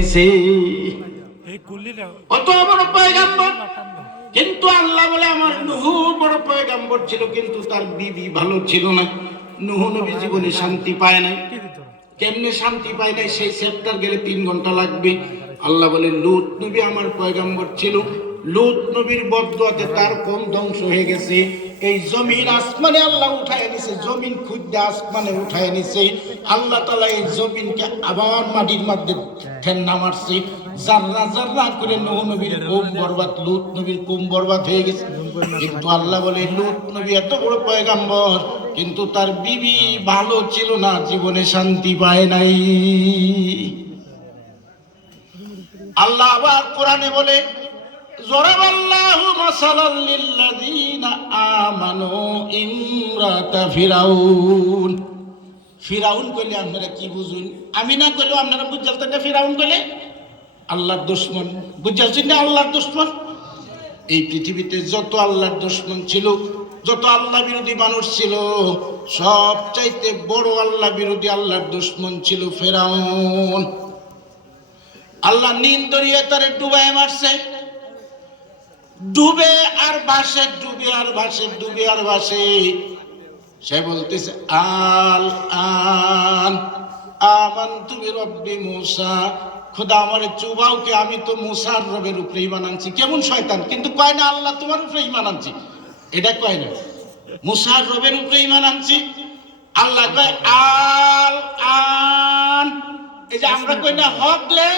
দিছে। কত বড় পয়গম্বর, কিন্তু আল্লাহ বলে আমার নূহ বড় পয়গম্বর ছিল, কিন্তু তার বিবি ভালো ছিল না। নূহ নবী জীবনে শান্তি পায় নাই। কেমনে শান্তি পায় নাই সেই চ্যাপ্টার গেলে 3 ঘন্টা লাগবে। আল্লাহ বলে লূত নবী আমার পয়গম্বর ছিল, লূত নবীর বদদুয়াতে তার কম ধ্বংস হয়ে গেছে। এই জমিন আসমানে আল্লাহ উঠায় নিছে, জমিন খুদ্দে আসমানে উঠায় নিছে। আল্লাহ তাআলা এই জমিনকে আবার মাটির মধ্যে ঠেন্না মারছে, জাররা জাররা করে নূহ নবীর কম বরবাদ, লূত নবীর কম বরবাদ হয়ে গেছে। কিন্তু আল্লাহ বলে লূত নবী এত বড় পয়গম্বর, কিন্তু তার বিবি ভালো ছিল না, জীবনে শান্তি পায় নাই। আল্লাহ আবার কোরআনে বলে জরাবাল্লাহু মাসালাল লিল্লাযিনা আমানু ইমরাতা ফিরাউন। ফিরাউন কইলে আপনারা কি বুঝুন? আমি না কইলেও আপনারা বুঝালতেন না। ফিরাউন কইলে আল্লাহর দুশমন, বুঝালছেন না? আল্লাহর দুশমন। এই পৃথিবীতে যত আল্লাহর দুশমন ছিল, যত আল্লাহ বিরোধী মানুষ ছিল, সবচাইতে বড় আল্লাহ বিরোধী আল্লাহর দুশমন ছিল ফিরাউন। আল্লাহ নীল দরিয়া তারে ডুবায় মারছে, ডুবে আর ভাসে, ডুবে আর ভাসে, ডুবে আর ভাসে। সে বলতেছে আল আন আমানতু বিরব্বি মূসা, খোদা আমারে চুবাও কে, আমি তো মুসার রবের উপরে ঈমান আনছি। কেমন শয়তান, কিন্তু কয় না আল্লাহ তোমার উপরে ঈমান আনছি, এটা কয় না, মুসার রবের উপরে ঈমান আনছি। আল্লাহ কয় আল আন। এই যে আমরা কই না হকলে,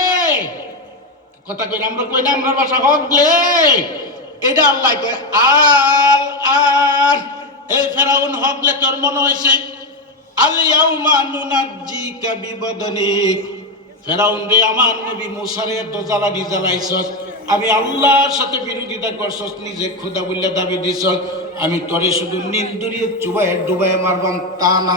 কথা কই না, আমরা কই না, আমরা ভাষা হকলে, এটা আল্লাহ কয় আল আন। এই ফেরাউন হকলে তোর মনে হইছে আল ইয়াউমা নুনাজ্জিকা বিবাদানিক। ফেরাউন রে, আমার নবী মুসারে এত জ্বালানি জ্বালাইছস, আমি আল্লাহর সাথে বিরোধিতা করছস, নিজে খোদা বলে দাবি দিছস, আমি তোরে শুধু নীল দরিয়ে চুবায় ডুবায় মারবাম তা না।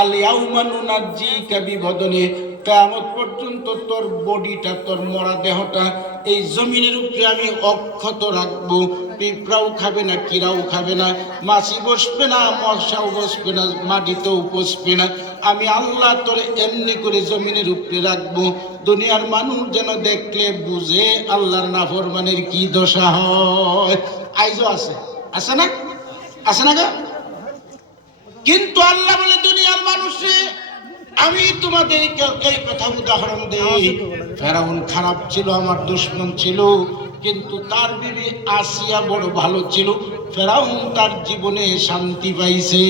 আল ইয়াউমা নুনাজ্জিকা বিবাদানিক, কিয়ামত পর্যন্ত তোর বডিটা, তোর মরা দেহটা এই জমিনের উপরে আমি অক্ষত রাখবো। পিঁপড়াও খাবে না, কিরাও খাবে না, মাছি বসবে না, মশাও বসবে না, মাটিতেও বসবে না। আমি আল্লাহ তোরে এমনি করে জমিনের উপরে রাখবো, দুনিয়ার মানুষ যেন দেখলে বুঝে আল্লাহর নাফরমানের কি দশা হয়। আইজও আছে, আছে না? আছে না গো? কিন্তু আল্লাহ বলে দুনিয়ার মানুষে আমি তোমাদের এই কথা উদাহরণ দেই। ফেরাউন খারাপ ছিল, আমার দুশমন ছিল, কিন্তু তার বিবি আসিয়া বড় ভালো ছিল। ফেরাউন তার জীবনে শান্তি পাইছে।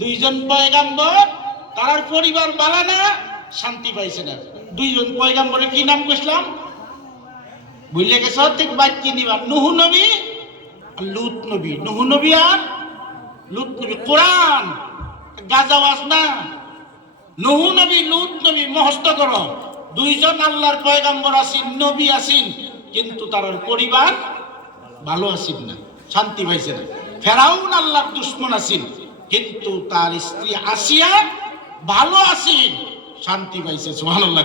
দুইজন পয়গাম্বর, তার পরিবার বালানা, শান্তি পাইছে না। দুইজন পয়গাম্বরের কি নাম কইছিলাম বুঝলে গেছ? ঠিক বাচ্চি নিবার, নূহ নবী আর লূত নবী। নূহ নবী আর লূত নবী। কোরআন গাজা ওয়াজ না। নূহ নবী, লূত নবী মুখস্থ করো। দুইজন আল্লাহর পয়গাম্বর আছেন, নবী আছেন, কিন্তু তার পরিবার ভালো আছেন না, শান্তি পাইছে না। ফেরাউন আল্লাহর দুশমন আছেন, কিন্তু তার স্ত্রী আসিয়া ভালো আছেন, শান্তি পাইছে। সুবহানাল্লাহ।